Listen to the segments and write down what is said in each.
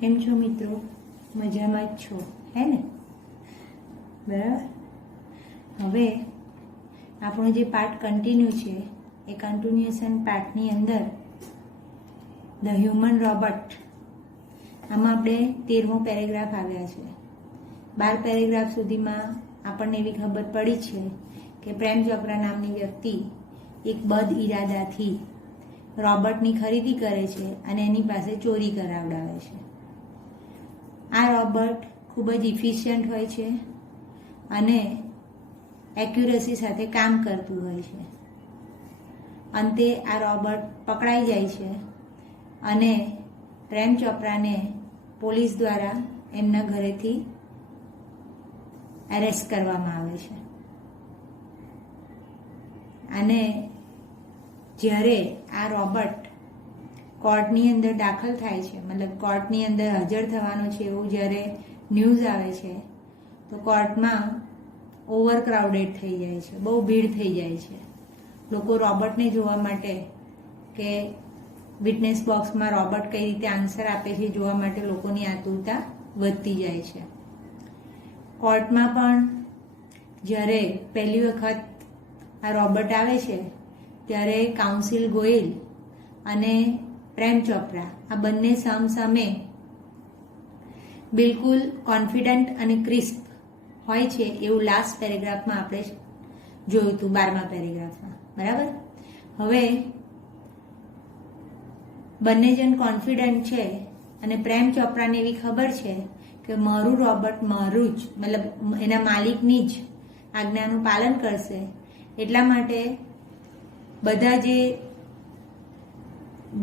કેમ છો મિત્રો? મજામાં જ છો, હે ને? બરાબર. હવે આપણો જે પાર્ટ કન્ટિન્યુ છે એ કન્ટિન્યુએશન પાર્ટની અંદર ધ હ્યુમન રોબોટ, આમાં આપણે 13મો પેરેગ્રાફ આવ્યા છે. 12 પેરેગ્રાફ સુધીમાં આપણને એવી ખબર પડી છે કે પ્રેમ ચોપરા નામની વ્યક્તિ એક બદ ઈરાદાથી રોબોટની ખરીદી કરે છે અને એની પાસે ચોરી કરાવડાવે છે. આ રોબોટ ખૂબ જ ઇફિશિયન્ટ હોય છે અને એક્યુરસી સાથે કામ કરતું હોય છે. અંતે આ રોબોટ પકડાઈ જાય છે અને પ્રેમ ચોપરાને પોલીસ દ્વારા એમના ઘરેથી એરેસ્ટ કરવામાં આવે છે. અને જ્યારે આ રોબોટ કોર્ટની અંદર દાખલ થાય છે, મતલબ કોર્ટની અંદર હાજર થવાનો છે એવું જ્યારે ન્યૂઝ આવે છે, તો કોર્ટમાં ઓવરક્રાઉડેડ થઈ જાય છે, બહુ ભીડ થઈ જાય છે. લોકો રોબોટને જોવા માટે કે વિટનેસ બોક્સમાં રોબોટ કઈ રીતે આન્સર આપે છે જોવા માટે લોકોની આતુરતા વધતી જાય છે. કોર્ટમાં પણ જ્યારે પહેલી વખત આ રોબોટ આવે છે ત્યારે કાઉન્સિલ ગોયલ અને પ્રેમ ચોપરા આ બંને સામસામે બિલકુલ કોન્ફિડન્ટ અને ક્રિસ્પ હોય છે એવું લાસ્ટ પેરેગ્રાફમાં આપણે જોયું હતું, 12મા પેરેગ્રાફમાં. બરાબર. હવે બંને જણ કોન્ફિડન્ટ છે અને પ્રેમ ચોપરાને એવી ખબર છે કે મારું રોબોટ મારું જ, મતલબ એના માલિકની જ આજ્ઞાનું પાલન કરશે. એટલા માટે બધા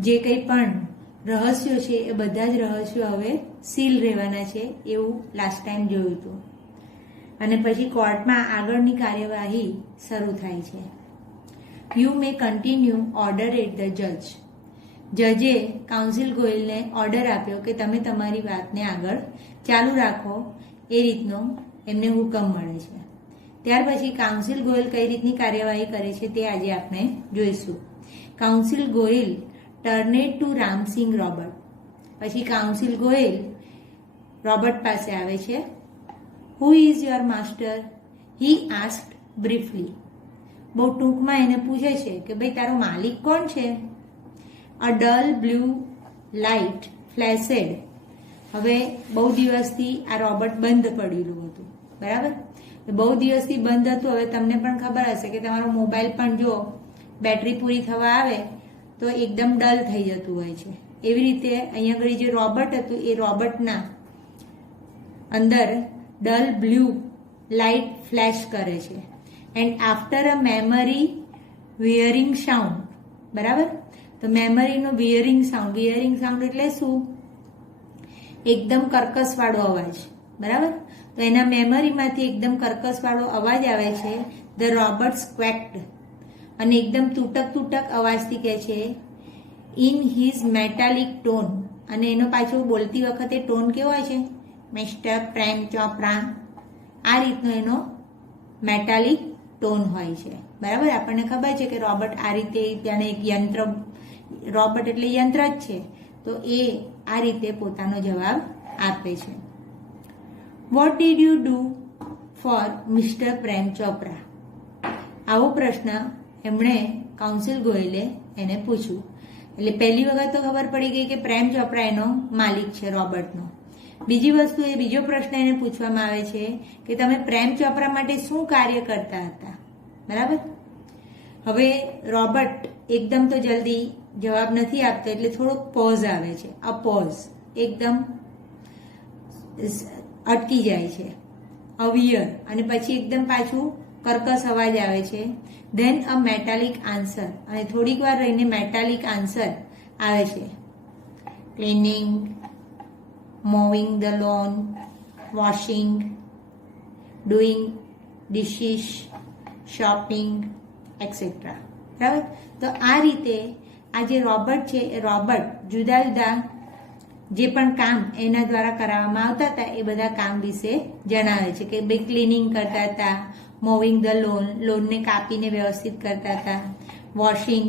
જે કંઈ પણ રહસ્યો છે એ બધા જ રહસ્યો હવે સીલ રહેવાના છે એવું લાસ્ટ ટાઈમ જોયું હતું. અને પછી કોર્ટમાં આગળની કાર્યવાહી શરૂ થાય છે. You may continue order at the જજ. જજે કાઉન્સિલ ગોયલને ઓર્ડર આપ્યો કે તમે તમારી વાતને આગળ ચાલુ રાખો, એ રીતનો એમને હુકમ મળે છે. ત્યાર પછી કાઉન્સિલ ગોયલ કઈ રીતની કાર્યવાહી કરે છે તે આજે આપણે જોઈશું. Council Goyal turned to Ramsingh robot. પછી કાઉન્સિલ ગોયલ રોબર્ટ પાસે આવે છે. Who is your master? He asked briefly. બહુ ટૂંકમાં એને પૂછે છે કે ભાઈ તારો માલિક કોણ છે? અ ડલ બ્લુ લાઇટ ફ્લેશેડ. હવે બહુ દિવસથી આ રોબોટ બંધ પડેલું હતું. બરાબર. બહુ દિવસથી બંધ હતું. હવે તમને પણ ખબર હશે કે તમારો મોબાઈલ પણ જો બેટરી પૂરી થવા આવે તો એકદમ ડલ થઈ જતું હોય છે. એવી રીતે અહીંયા આગળ જે રોબોટ હતું એ રોબોટના અંદર ડલ બ્લુ લાઇટ ફ્લેશ કરે છે. And after a memory wearing sound. બરાબર. તો મેમરીનો વિયરિંગ સાઉન્ડ એટલે શું? એકદમ કર્કશવાળો અવાજ. બરાબર. તો એના મેમરીમાંથી એકદમ કર્કશવાળો અવાજ આવે છે. The robot squeaked. અને એકદમ તૂટક અવાજથી કહે છે ઇન હિઝ મેટાલિક ટોન. અને એનો પાછો બોલતી વખતે ટોન કેવો હોય છે? મિસ્ટર પ્રેમ ચોપરા. આ રીતનો એનો મેટાલિક ટોન હોય છે. બરાબર. આપણને ખબર છે કે રોબોટ આ રીતે જાણે એક યંત્ર, રોબોટ એટલે યંત્ર જ છે, તો એ આ રીતે પોતાનો જવાબ આપે છે. What did you do for mister Prem Chopra? આવો પ્રશ્ન એમણે કાઉન્સિલ ગોયલે એને પૂછ્યું. એટલે પહેલી વખત તો ખબર પડી ગઈ કે પ્રેમ ચોપરા એનો માલિક છે રોબોટનો. બીજી વસ્તુ, એ બીજો પ્રશ્ન એને પૂછવામાં આવે છે કે તમે પ્રેમ ચોપરા માટે શું કાર્ય કરતા હતા? બરાબર. હવે રોબોટ એકદમ તો જલ્દી જવાબ નથી આપતો એટલે થોડોક પોઝ આવે છે. અ પોઝ, એકદમ અટકી જાય છે, અવિયર. અને પછી એકદમ પાછું કર્કશ અવાજ આવે છે. Then a metallic answer. અને થોડીક વાર રહીને મેટાલિક આન્સર આવે છે. Cleaning, mowing the lawn, washing, doing dishes, shopping etcetera. બરાબર. તો આ રીતે આ જે રોબોટ છે એ રોબોટ જુદા જુદા જે પણ કામ એના દ્વારા કરાવવામાં આવતા હતા એ બધા કામ વિશે જણાવે છે કે ભાઈ ક્લિનિંગ કરતા હતા, મોવિંગ ધ લોનને કાપીને વ્યવસ્થિત કરતા હતા, વોશિંગ,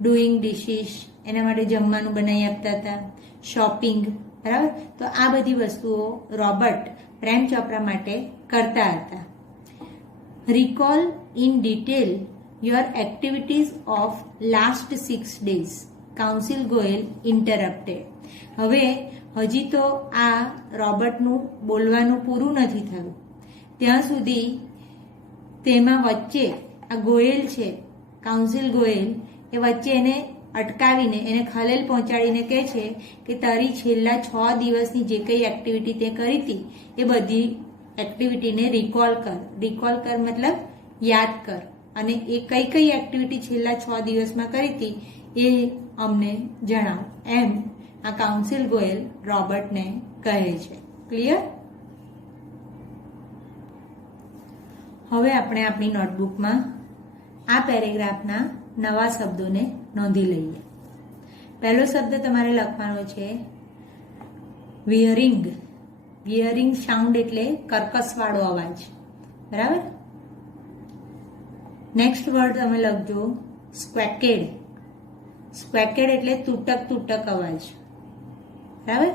ડુઈંગ ડિશિસ એના માટે જમવાનું બનાવી આપતા હતા, શોપિંગ બરાબર. તો આ બધી વસ્તુઓ રોબર્ટ પ્રેમ ચોપરા માટે કરતા હતા. Recall in detail your activities of last 6 days. Council Goyal interrupted. હવે હજી તો આ રોબર્ટનું બોલવાનું પૂરું નથી થયું ત્યાં સુધી તેમાં વચ્ચે આ ગોયલ છે, કાઉન્સિલ ગોયલ, એ વચ્ચે એને અટકાવીને એને ખલેલ પહોંચાડીને કહે છે કે તારી છેલ્લા 6 દિવસની જે કંઈ એક્ટિવિટી તે કરી હતી એ બધી એક્ટિવિટીને રિકોલ કર. રિકોલ કર મતલબ યાદ કર, અને એ કઈ કઈ એક્ટિવિટી છેલ્લા 6 દિવસમાં કરી હતી એ અમને જણાવ, એમ આ કાઉન્સિલ ગોયલ રોબર્ટને કહે છે. ક્લિયર? હવે આપણે આપણી નોટબુકમાં આ પેરેગ્રાફના નવા શબ્દોને નોંધી લઈએ. પહેલો શબ્દ તમારે લખવાનો છે વિયરિંગ. વિયરિંગ સાઉન્ડ એટલે કર્કશવાળો અવાજ, બરાબર. નેક્સ્ટ વર્ડ તમે લખજો સ્ક્વેકેડ. સ્ક્વેકેડ એટલે તૂટક તૂટક અવાજ, બરાબર.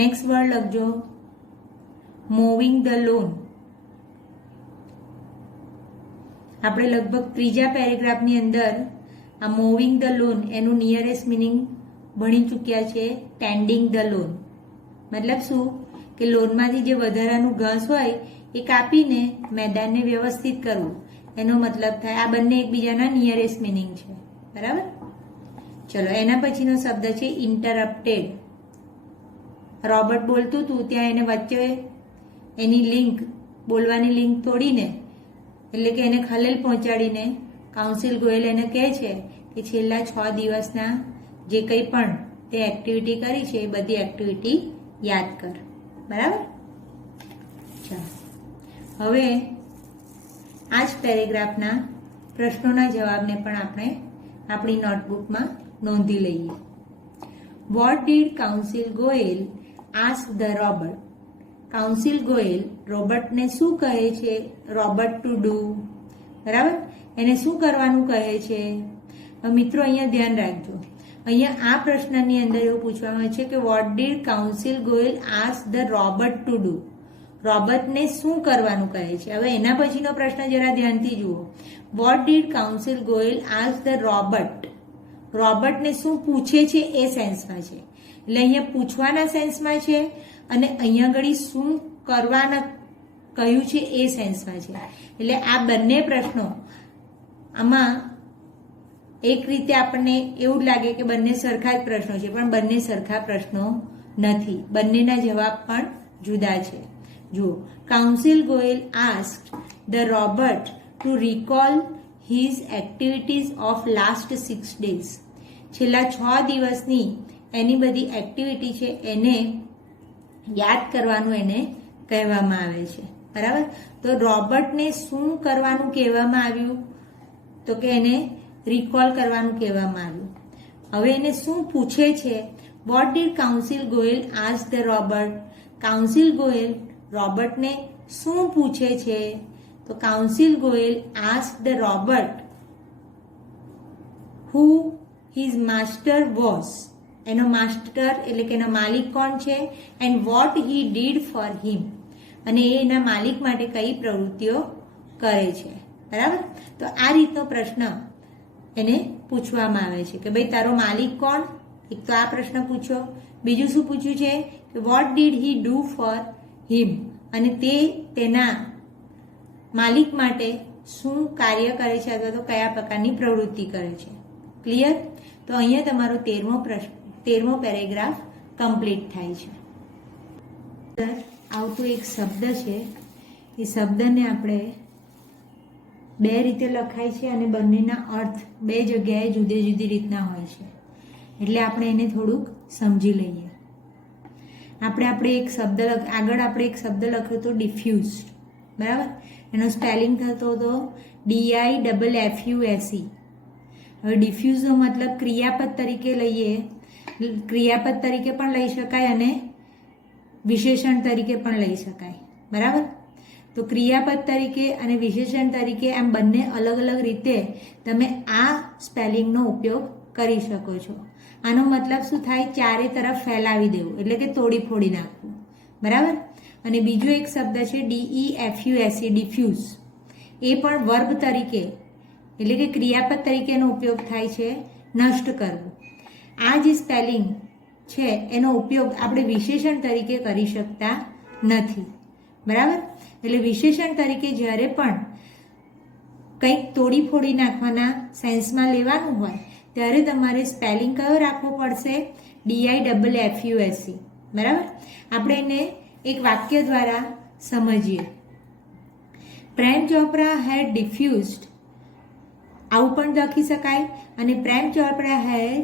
નેક્સ્ટ વર્ડ લખજો મૂવિંગ ધ લોન. આપણે લગભગ ત્રીજા પેરેગ્રાફની અંદર આ મૂવિંગ ધ લોન એનું નિયરેસ્ટ મિનિંગ ભણી ચૂક્યા છે. ટેન્ડિંગ ધ લોન મતલબ શું કે લોનમાંથી જે વધારાનું ઘાસ હોય એ કાપીને મેદાનને વ્યવસ્થિત કરવું, એનો મતલબ થાય. આ બંને એકબીજાના નિયરેસ્ટ મિનિંગ છે, બરાબર. ચલો, એના પછીનો શબ્દ છે ઇન્ટરપ્ટેડ. રોબર્ટ બોલતું હતું ત્યાં એને વચ્ચે એની લિંક, બોલવાની લિંક તોડીને, એટલે કે એને ખલેલ પહોંચાડીને કાઉન્સિલ ગોયલ એને કહે છે કે છેલ્લા 6 દિવસના જે કંઈ પણ તે એક્ટિવિટી કરી છે એ બધી એક્ટિવિટી યાદ કર, બરાબર. ચાલો, હવે આ જ પેરેગ્રાફના પ્રશ્નોના જવાબને પણ આપણે આપણી નોટબુકમાં નોંધી લઈએ. What did council Goyal ask the robot. Council Goyal રોબર્ટને શું કહે છે? રોબર્ટ ટુ ડુ, બરાબર. એને શું કરવાનું કહે છે? મિત્રો અહીંયા ધ્યાન રાખજો, અહીંયા આ પ્રશ્નની અંદર એવું પૂછવામાં છે કે what did council Goyal ask the robot to do. રોબર્ટને શું કરવાનું કહે છે? હવે એના પછીનો પ્રશ્ન જરા ધ્યાનથી જુઓ. What did council Goyal ask the robot. રોબર્ટને શું પૂછે છે એ સેન્સમાં છે, એટલે અહીંયા પૂછવાના સેન્સમાં છે, અને અહીંયા આગળ શું કરવાના કહ્યું છે એ સેન્સમાં છે. એટલે આ બંને પ્રશ્નો આમાં એક રીતે આપણને એવું લાગે કે બંને સરખા જ પ્રશ્નો છે, પણ બંને સરખા પ્રશ્નો નથી. બંનેના જવાબ પણ જુદા છે. જુઓ, counsel Goyal asked the robot to recall his activities of last 6 days. છેલ્લા 6 દિવસની એની બધી એક્ટિવિટી છે એને યાદ કરવાનું એને કહેવામાં આવે છે, બરાબર. તો રોબર્ટને શું કરવાનું કહેવામાં આવ્યું? તો કે એને રિકોલ કરવાનું કહેવામાં આવ્યું. હવે એને શું પૂછે છે? What did council Goyal ask the robot. Council Goyal રોબર્ટને શું પૂછે છે? તો council Goyal ask the robot who his master was. એનો માસ્ટર એટલે કે એનો માલિક કોણ છે? And what he did for him. અને એ એના માલિક માટે કઈ પ્રવૃત્તિઓ કરે છે, બરાબર. તો આ રીતનો પ્રશ્ન એને પૂછવામાં આવે છે કે ભાઈ તારો માલિક કોણ? એક તો આ પ્રશ્ન પૂછ્યો. બીજું શું પૂછ્યું છે કે what did he do for him, અને તે તેના માલિક માટે શું કાર્ય કરે છે અથવા તો કયા પ્રકારની પ્રવૃત્તિ કરે છે. ક્લિયર? તો અહીંયા તમારો 13મો પેરેગ્રાફ કમ્પ્લીટ થાય છે. આવતો એક શબ્દ છે, એ શબ્દને આપણે બે રીતે લખાય છે અને બંનેના અર્થ બે જગ્યાએ જુદી જુદી રીતના હોય છે, એટલે આપણે એને થોડુંક સમજી લઈએ. આપણે એક શબ્દ આગળ આપણે એક શબ્દ લખ્યો હતો ડિફ્યુઝ, બરાબર. એનો સ્પેલિંગ થતો હતો DIFFUSE. હવે ડિફ્યુઝનો મતલબ ક્રિયાપદ તરીકે લઈએ, ક્રિયાપદ તરીકે પણ લઈ શકાય અને વિશેષણ તરીકે પણ લઈ શકાય, બરાબર. તો ક્રિયાપદ તરીકે અને વિશેષણ તરીકે એમ બંને અલગ અલગ રીતે તમે આ સ્પેલિંગનો ઉપયોગ કરી શકો છો. આનો મતલબ શું થાય? ચારે તરફ ફેલાવી દેવું, એટલે કે તોડી ફોડી નાખવું. બરાબર. અને બીજો એક શબ્દ છે DEFUSE, ડિફ્યુઝ. એ પણ વર્બ તરીકે એટલે કે ક્રિયાપદ તરીકેનો ઉપયોગ થાય છે, નષ્ટ કરવું. આ જે સ્પેલિંગ છે એનો ઉપયોગ આપણે વિશેષણ તરીકે કરી શકતા નથી. બરાબર. એટલે વિશેષણ તરીકે જ્યારે પણ કંઈક તોડી ફોડી નાખવાના સેન્સમાં લેવાનું હોય ત્યારે તમારે સ્પેલિંગ કયો રાખવો પડશે? DIFFUSE. બરાબર. આપણે એને એક વાક્ય દ્વારા સમજીએ. પ્રેમ ચોપરા હેડ ડિફ્યુઝડ, આવું પણ લખી શકાય. અને પ્રેમ ચોપરા હેડ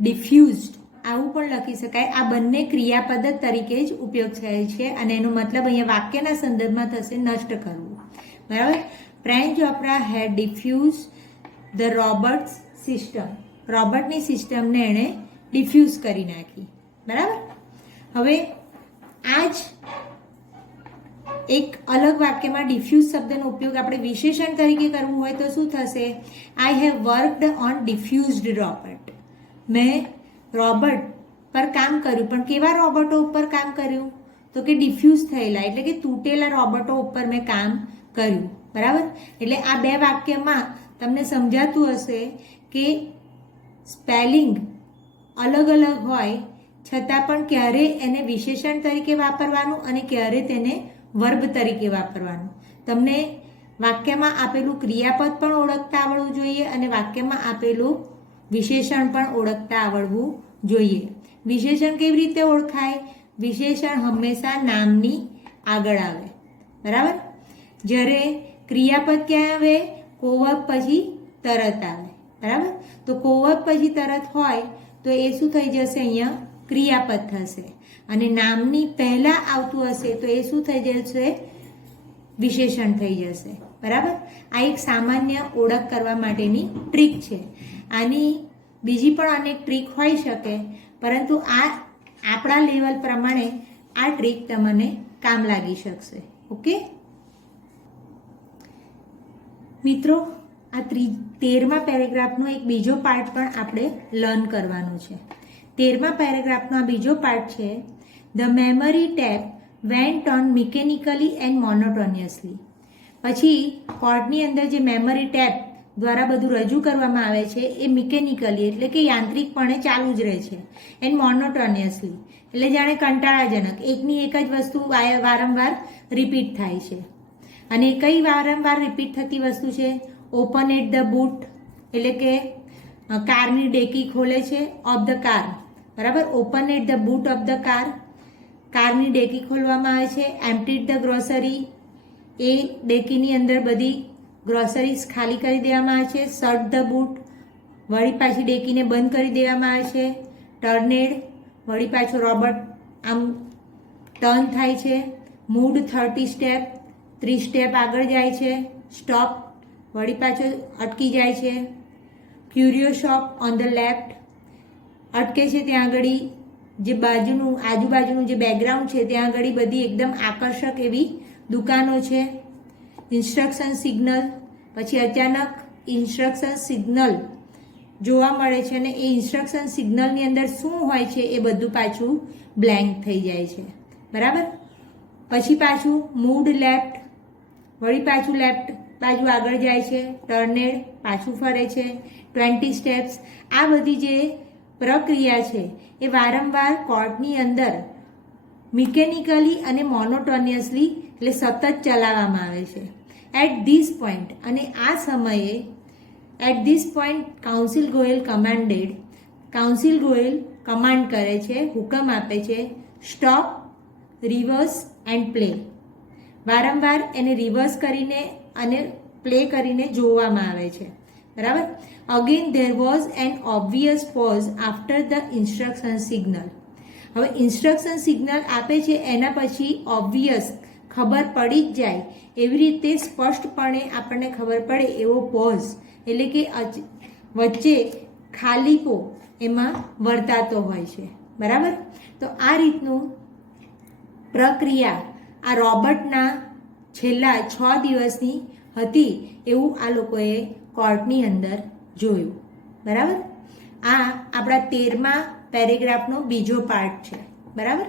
ડિફ્યુઝડ આવું પણ લખી શકાય. આ બંને ક્રિયાપદ તરીકે જ ઉપયોગ થાય છે અને એનો મતલબ અહીંયા વાક્યના સંદર્ભમાં થશે નષ્ટ કરવું. બરાબર. પ્રેમ ચોપરા હેડ ડિફ્યુઝ ધ રોબર્ટ્સ સિસ્ટમ, રોબર્ટની સિસ્ટમને એણે ડિફ્યુઝ કરી નાખી. બરાબર. હવે આ જ એક અલગ વાક્યમાં ડિફ્યુઝ શબ્દનો ઉપયોગ આપણે વિશેષણ તરીકે કરવું હોય તો શું થશે? I have worked on diffused robot. મેં રોબર્ટ પર કામ કર્યું, પણ કેવા રોબોટો ઉપર કામ કર્યું? તો કે ડિફ્યુઝ થયેલા, એટલે કે તૂટેલા રોબોટો ઉપર મેં કામ કર્યું. બરાબર. એટલે આ બે વાક્યમાં તમને સમજાતું હશે કે સ્પેલિંગ અલગ અલગ હોય છતાં પણ ક્યારે એને વિશેષણ તરીકે વાપરવાનું અને ક્યારે તેને વર્બ તરીકે વાપરવાનું. તમને વાક્યમાં આપેલું ક્રિયાપદ પણ ઓળખતા આવડવું જોઈએ અને વાક્યમાં આપેલું વિશેષણ પણ ઓળખતા આવડવું જોઈએ. વિશેષણ કેવી રીતે ઓળખાય? વિશેષણ હંમેશા નામની આગળ આવે. બરાબર. જ્યારે ક્રિયાપદ ક્યાં આવે? કોવર્બ પછી તરત આવે. બરાબર. તો કોવર્બ પછી તરત હોય તો એ શું થઈ જશે? અહીંયા ક્રિયાપદ થશે. અને નામની પહેલા આવતું હશે તો એ શું થઈ જશે? વિશેષણ થઈ જશે. બરાબર. આ એક સામાન્ય ઓળખ કરવા માટેની ટ્રીક છે. આની બીજી પણ અનેક ટ્રીક હોઈ શકે, પરંતુ આ આપણા લેવલ પ્રમાણે આ ટ્રીક તમને કામ લાગી શકશે. ઓકે મિત્રો, આ 13મા પેરેગ્રાફનો એક બીજો પાર્ટ પણ આપણે લર્ન કરવાનો છે. 13મા પેરેગ્રાફનો આ બીજો પાર્ટ છે, the memory tape went on mechanically and monotonously. પછી કોડની અંદર જે મેમરી ટેપ દ્વારા બધું રજૂ કરવામાં આવે છે એ મિકેનિકલી એટલે કે યાંત્રિકપણે ચાલુ જ રહે છે, એન્ડ મોનોટોનિયસલી એટલે જાણે કંટાળાજનક, એકની એક જ વસ્તુ વારંવાર રિપીટ થાય છે. અને કઈ વારંવાર રિપીટ થતી વસ્તુ છે? ઓપન એટ ધ બૂટ એટલે કે કારની ડેકી ખોલે છે, ઓફ ધ કાર. બરાબર. Open at the boot of the car, કારની ડેકી ખોલવામાં આવે છે. એમ્પ્ટીડ ધ ગ્રોસરી, એ ડેકીની અંદર બધી ગ્રોસરીઝ ખાલી કરી દેવામાં આવે છે. શટ ધ બૂટ, વળી પાછી ડેકીને બંધ કરી દેવામાં આવે છે. ટર્નેડ, વળી પાછો રોબોટ આમ ટર્ન થાય છે. મૂડ 30 સ્ટેપ, 30 સ્ટેપ આગળ જાય છે. સ્ટોપ, વળી પાછો અટકી જાય છે. ક્યુરિયો શોપ ઓન ધ લેફ્ટ, અટકે છે ત્યાં આગળ જે બાજુનું આજુબાજુનું જે બેકગ્રાઉન્ડ છે ત્યાં આગળ બધી એકદમ આકર્ષક એવી દુકાનો છે. ઇન્સ્ટ્રક્શન સિગ્નલ, પછી અચાનક ઇન્સ્ટ્રક્શન સિગ્નલ જોવા મળે છે અને એ ઇન્સ્ટ્રક્શન સિગ્નલની અંદર શું હોય છે એ બધું પાછું બ્લેન્ક થઈ જાય છે. બરાબર. પછી પાછું મૂડ લેફ્ટ, વળી પાછું લેફ્ટ બાજુ આગળ જાય છે. ટર્નેડ, પાછું ફરે છે. 20 સ્ટેપ્સ. આ બધી જે પ્રક્રિયા છે એ વારંવાર કોડની અંદર મિકેનિકલી અને મોનોટોનિયસલી એટલે સતત ચલાવવામાં આવે છે. એટ ધીસ પોઈન્ટ, અને આ સમયે at this point counsel Goyal commanded, counsel Goyal command કરે છે, હુકમ આપે છે, સ્ટોપ, રિવર્સ એન્ડ પ્લે. વારંવાર એને રિવર્સ કરીને અને પ્લે કરીને જોવામાં આવે છે. બરાબર. Again there was an obvious pause after the instruction signal. હવે ઇન્સ્ટ્રક્શન સિગ્નલ આપે છે એના પછી ઓબ્વિયસ ખબર પડી જ જાય એવી રીતે સ્પષ્ટપણે આપણને ખબર પડે એવો પોઝ એટલે કે વચ્ચે ખાલીપો એમાં વર્તાતો હોય છે. બરાબર. તો આ રીતનું પ્રક્રિયા આ રોબોટના છેલ્લા 6 દિવસની હતી એવું આ લોકોએ કોર્ટની અંદર જોયું. બરાબર. આ આપણા 13મા પેરેગ્રાફનો બીજો પાર્ટ છે, બરાબર.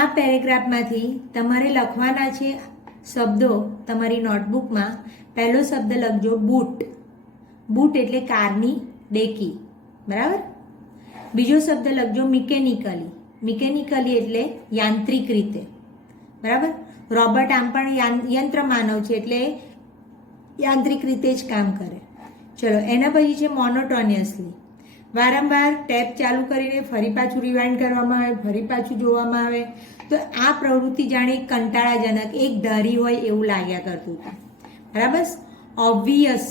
આ પેરેગ્રાફમાંથી તમારે લખવાના છે શબ્દો તમારી નોટબુકમાં. પહેલો શબ્દ લખજો બૂટ. બૂટ એટલે કારની ડેકી, બરાબર. બીજો શબ્દ લખજો મિકેનિકલી. મિકેનિકલી એટલે યાંત્રિક રીતે, બરાબર. રોબોટ આમ પણ યંત્ર માનવ છે એટલે યાંત્રિક રીતે જ કામ કરે. ચલો, એના પછી છે મોનોટોનિયસલી. વારંવાર ટેપ ચાલુ કરીને ફરી પાછું રિવાઇન્ડ કરવામાં આવે, ફરી પાછું જોવામાં આવે. તો આ પ્રવૃત્તિ જાણે કંટાળાજનક, એક ધારી હોય એવું લાગ્યા કરતું હતું, બરાબર. ઓબ્વિયસ.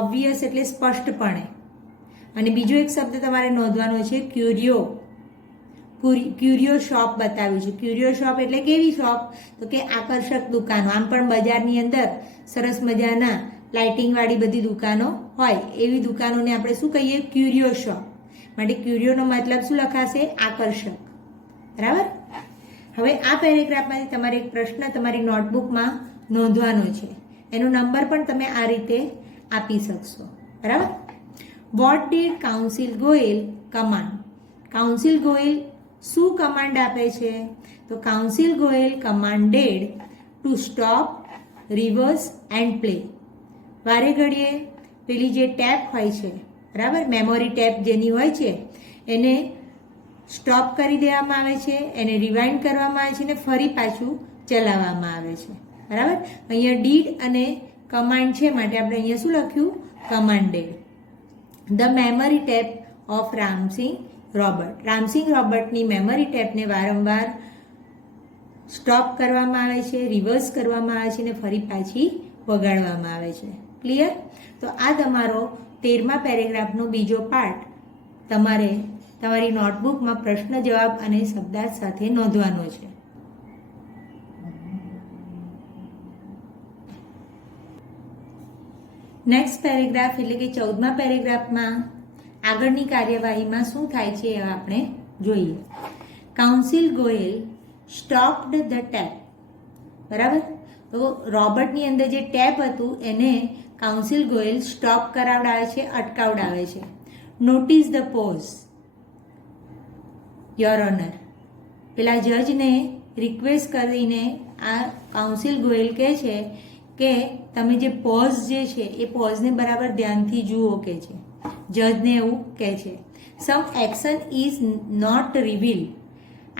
ઓબ્વિયસ એટલે સ્પષ્ટપણે. અને બીજો એક શબ્દ તમારે નોંધવાનો છે ક્યુરિયો. ક્યુરિયો શોપ બતાવ્યું છે. ક્યુરિયો શોપ એટલે કેવી શોપ? તો કે આકર્ષક દુકાનો. આમ પણ બજારની અંદર સરસ મજાના લાઇટિંગવાળી બધી દુકાનો હોય, એવી દુકાનોને આપણે શું કહીએ? ક્યુરિયો શોપ. માટે ક્યુરિયોનો મતલબ શું લખાશે? આકર્ષક, બરાબર. હવે આ પેરેગ્રાફમાંથી તમારે એક પ્રશ્ન તમારી નોટબુકમાં નોંધવાનો છે. એનો નંબર પણ તમે આ રીતે આપી શકશો, બરાબર. Vote did council Goyal command? Council Goyal શું કમાન્ડ આપે છે? તો council Goyal commanded to stop, rivers and play. વારે ઘડીએ પેલી જે ટેપ હોય છે, બરાબર, મેમોરી ટેપ જેની હોય છે, એને સ્ટોપ કરી દેવામાં આવે છે, એને રિવાઇન્ડ કરવામાં આવે છે અને ફરી પાછું ચલાવવામાં આવે છે, બરાબર. અહીંયા ડીડ અને કમાન્ડ છે માટે આપણે અહીંયા શું લખ્યું? Commanded. The memory tape of Ramsingh robot. Ramsingh રોબર્ટની મેમરી ટેપને વારંવાર સ્ટોપ કરવામાં આવે છે, રિવર્સ કરવામાં આવે છે અને ફરી પાછી વગાડવામાં આવે છે. ક્લિયર? તો આ તમારો 13મા પેરેગ્રાફનો બીજો પાર્ટ તમારે તમારી નોટબુકમાં પ્રશ્ન જવાબ અને શબ્દાર્થ સાથે નોંધવાનો છે. નેક્સ્ટ પેરેગ્રાફ એટલે કે 14મા પેરેગ્રાફમાં આગળની કાર્યવાહીમાં શું થાય છે એ આપણે જોઈએ. Counsel Goyal stopped the tape. બરાબર. તો રોબર્ટની અંદર જે ટેપ હતું એને કાઉન્સિલ ગોયલ સ્ટોપ કરાવડાવે છે, અટકાવડાવે છે. Notice the pause your honour. પેલા જજને રિક્વેસ્ટ કરીને આ કાઉન્સિલ ગોયલ કહે છે કે તમે જે પોઝ જે છે એ પોઝને બરાબર ધ્યાનથી જુઓ કે છે. જજને એવું કહે છે. સમ એક્શન ઇઝ નોટ રિવીલ.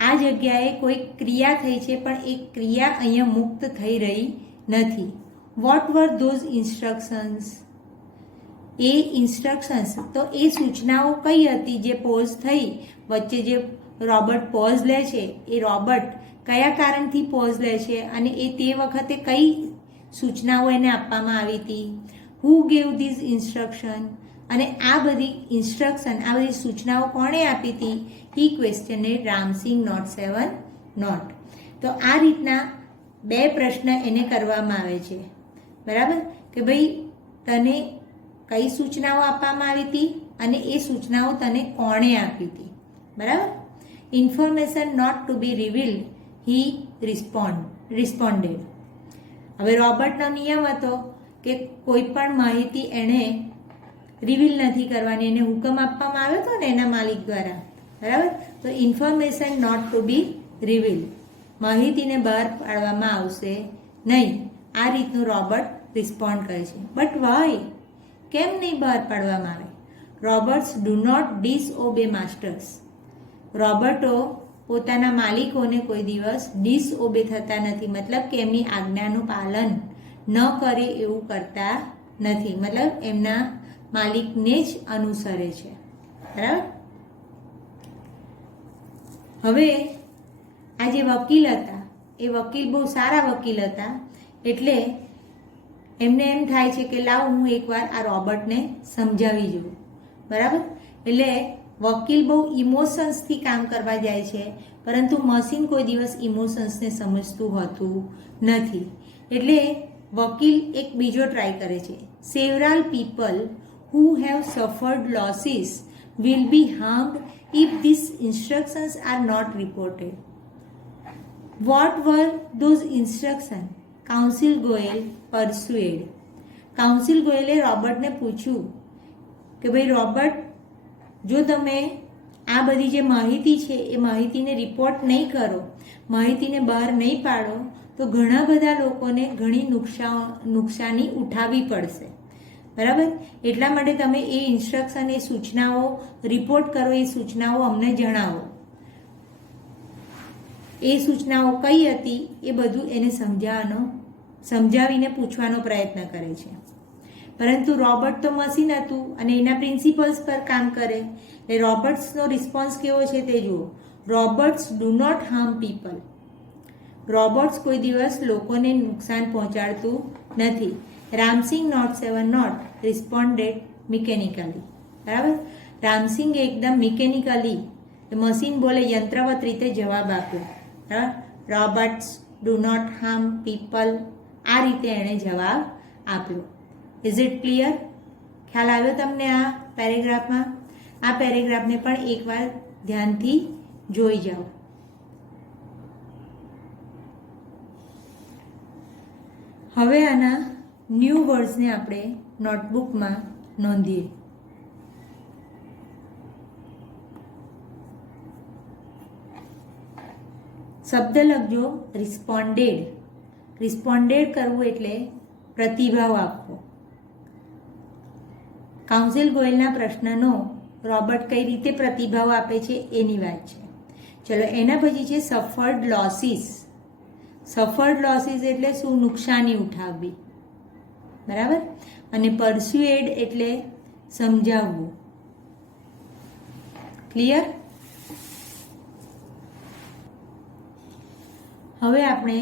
આ જગ્યાએ કોઈ ક્રિયા થઈ છે પણ એ ક્રિયા અહીંયા મુક્ત થઈ રહી નથી. What were those instructions? એ ઇન્સ્ટ્રક્શન્સ તો એ સૂચનાઓ કઈ હતી જે પોઝ થઈ વચ્ચે જે રોબર્ટ પોઝ લે છે એ રોબર્ટ કયા કારણથી પોઝ લે છે અને એ તે વખતે કઈ સૂચનાઓ એને આપવામાં આવી હતી? હુ ગેવ ધીઝ ઇન્સ્ટ્રક્શન? અને આ બધી ઇન્સ્ટ્રક્શન, આ બધી સૂચનાઓ કોણે આપી હતી? હી ક્વેશ્ચનેડ રામસિંગ નોટ 7 નોટ. તો આ રીતના બે પ્રશ્ન એને કરવામાં આવે છે. બરાબર, કે ભાઈ તને કઈ સૂચનાઓ આપવામાં આવી હતી અને એ સૂચનાઓ તને કોણે આપી હતી? બરાબર. Information not to be revealed he responded. હવે રોબર્ટનો નિયમ હતો કે કોઈ પણ માહિતી એણે રિવીલ નથી કરવાની, એને હુકમ આપવામાં આવ્યો હતો ને એના માલિક દ્વારા. બરાબર. તો information not to be reveal, માહિતીને બહાર પાડવામાં આવશે નહીં. આ રીતનું રોબર્ટ રિસ્પોન્ડ કરે છે. But why? કેમ નહીં બહાર પાડવામાં આવે? Robots do not disobey masters. રોબર્ટો પોતાના માલિકોને કોઈ દિવસ ડિસઓબે થતા નથી, મતલબ કે એમની આજ્ઞાનું પાલન ન કરે એવું કરતા નથી, મતલબ એમના માલિકને જ અનુસરે છે. બરાબર. હવે આ જે વકીલ હતા એ વકીલ બહુ સારા વકીલ હતા, એટલે એમને એમ થાય છે કે લાવ હું એકવાર આ રોબર્ટને સમજાવી જોઉં. બરાબર. એટલે વકીલ બહુ ઇમોશન્સથી કામ કરવા જાય છે, પરંતુ મશીન કોઈ દિવસ ઇમોશન્સને સમજતું હોતું નથી. એટલે વકીલ એક બીજો ટ્રાય કરે છે. Several people who have suffered losses will be harmed if these instructions are not reported. What were those instructions? Council Goyal pursued. Council ગોયલે રોબર્ટને પૂછ્યું કે ભાઈ રોબર્ટ, જો તમે આ બધી જે માહિતી છે એ માહિતીને રિપોર્ટ નહીં કરો, માહિતીને બહાર નહીં પાડો, તો ઘણા બધા લોકોને ઘણી નુકસાની ઉઠાવવી પડશે, બરાબર? એટલા માટે તમે એ ઇન્સ્ટ્રક્શન, એ સૂચનાઓ રિપોર્ટ કરો, એ સૂચનાઓ અમને જણાવો. એ સૂચનાઓ કઈ હતી એ બધું એને સમજાવીને પૂછવાનો પ્રયત્ન કરે છે. પરંતુ રોબર્ટ તો મશીન હતું અને એના પ્રિન્સિપલ્સ પર કામ કરે. એ રોબર્ટ્સનો રિસ્પોન્સ કેવો છે તે જુઓ. Robots do not harm people. Robots કોઈ દિવસ લોકોને નુકસાન પહોંચાડતું નથી. Ramsingh note 7 note responded mechanically. બરાબર? રામસિંગ એકદમ મિકેનિકલી, મશીન બોલે યંત્રવત રીતે જવાબ આપ્યો. બરાબર? Robots do not harm people, આ રીતે એણે જવાબ આપ્યો. Is it clear? ખ્યાલ આવ્યો તમને આ પેરેગ્રાફમાં? આ પેરેગ્રાફને પણ એકવાર ધ્યાનથી જોઈ જાઓ. હવે આના ન્યૂ વર્ડ્સને આપણે નોટબુકમાં નોંધીએ. શબ્દ લખજો રિસ્પોન્ડેડ. રિસ્પોન્ડેડ કરવું એટલે પ્રતિભાવ આપવો. કાઉન્સિલ ગોયલના પ્રશ્નનો રોબર્ટ કઈ રીતે પ્રતિભાવ આપે છે એની વાત છે. ચલો, એના પછી છે સફર્ડ લોસીસ. સફર્ડ લોસીસ એટલે શું? નુકસાની ઉઠાવવી, બરાબર? અને પરસ્યુએડ એટલે સમજાવવું. ક્લિયર? હવે આપણે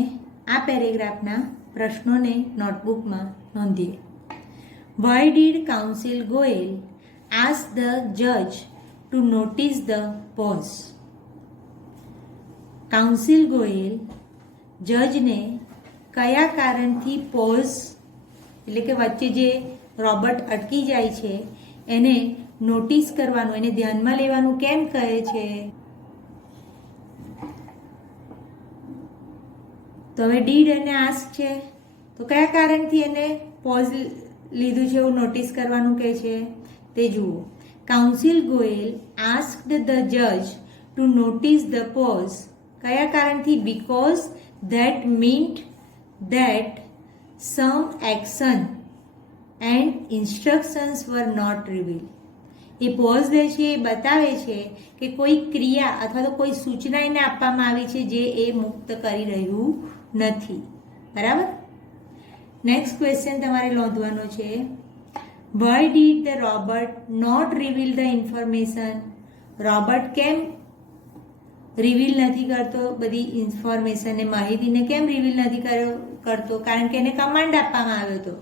આ પેરેગ્રાફના પ્રશ્નોને નોટબુકમાં નોંધીએ. Why did Council Goel ask the judge to notice the pause? Council Goyal જજને કયા કારણથી પોઝ એટલે કે વચ્ચે જે રોબર્ટ અટકી જાય છે એને નોટિસ કરવાનું, એને ધ્યાનમાં લેવાનું કેમ કહે છે? તો હવે ડીડ અને આસ્ક છે, તો કયા કારણથી એને પોઝ લીધું છે, એવું નોટિસ કરવાનું કહે છે તે જુઓ. કાઉન્સિલ ગોયલ આસ્ક્ડ ધ જજ ટુ નોટિસ ધ પોઝ. કયા કારણથી? Because that meant that some action and instructions were not reveal. એ પોઝ લે છે એ બતાવે છે કે કોઈ ક્રિયા અથવા તો કોઈ સૂચના એને આપવામાં આવી છે જે એ મુક્ત કરી રહ્યું નથી. બરાબર? નેક્સ્ટ ક્વેશ્ચન તમારે નોંધવાનો છે. Why did the robot not reveal the information? Robot કેમ રિવીલ નથી કરતો બધી ઇન્ફોર્મેશન, એ માહિતીને કેમ રિવીલ નથી કરતો? કારણ કે એને કમાન્ડ આપવામાં આવ્યો હતો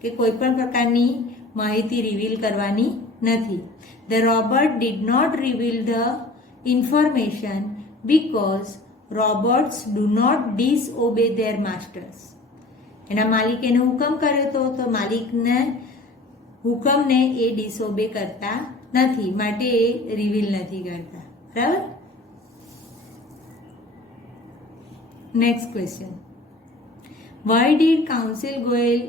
કે કોઈ પણ પ્રકારની માહિતી રિવીલ કરવાની નથી. The robot did not reveal the information because robots do not disobey their masters. એના માલિક એને હુકમ કર્યો હતો, તો માલિકને હુકમને એ ડિસઓબે કરતા નથી, માટે એ રિવીલ નથી કરતા. બરાબર? Next question. Why did council Goyal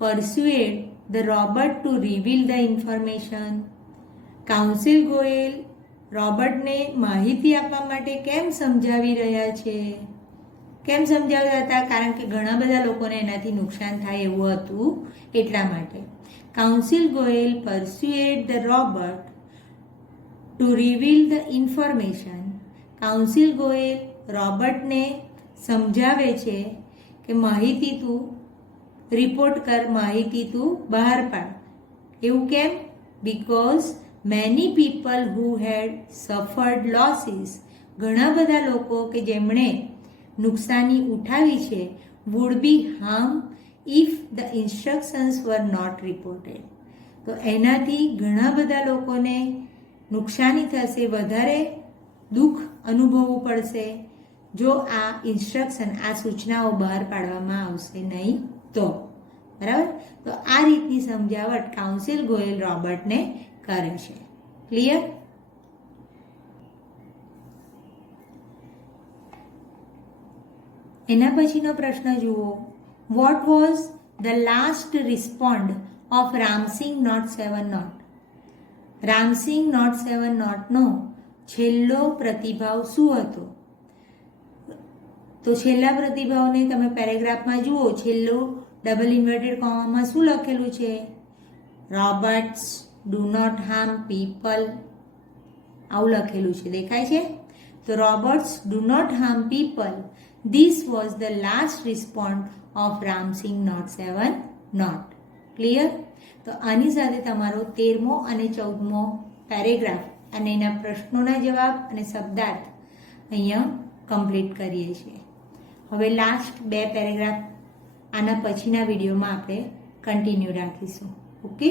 persuaded the robot to reveal the information? Council Goyal રોબર્ટને માહિતી આપવા માટે કેમ સમજાવી રહ્યા છે? કેમ સમજાવતા હતા? કારણ કે ઘણા બધા લોકોને એનાથી નુકસાન થાય એવું હતું, એટલા માટે. Council Goyal persuaded the robot to reveal the information. Council Goyal રોબર્ટને સમજાવે છે કે માહિતી તું રિપોર્ટ કર, માહિતી તું બહાર પાડ. એવું કેમ? Because many people who had suffered losses. ઘણા બધા લોકો કે જેમણે નુકસાની ઉઠાવી છે would be harm if the instructions were not reported. તો એનાથી ઘણા બધા લોકોને નુકસાની થશે, વધારે દુઃખ અનુભવવું પડશે જો આ ઇન્સ્ટ્રક્શન, આ સૂચનાઓ બહાર પાડવામાં આવશે નહીં તો. બરાબર? તો આ રીતની સમજાવટ કાઉન્સિલ ગોયલ રોબર્ટને કરે છે. ક્લિયર? એના પછીનો પ્રશ્ન જુઓ. What was the last respond of Ramsingh note 7 note? Ramsingh note 7 નોટનો છેલ્લો પ્રતિભાવ શું હતો? તો છેલ્લા પ્રતિભાવને તમે પેરેગ્રાફમાં જુઓ, છેલ્લો ડબલ ઇન્વર્ટેડ કોમામાં શું લખેલું છે? Robots do not harm people, આવું લખેલું છે, દેખાય છે? તો robots do not harm people, this was the last response of Ramsingh note 7 note. Clear? તો આની સાથે તમારો 13મો અને 14મો પેરેગ્રાફ અને એના પ્રશ્નોના જવાબ અને શબ્દાર્થ અહીંયા કમ્પ્લીટ કરીએ છીએ. હવે લાસ્ટ 2 પેરેગ્રાફ આના પછીના વિડીયોમાં આપણે કન્ટિન્યુ રાખીશું. ઓકે.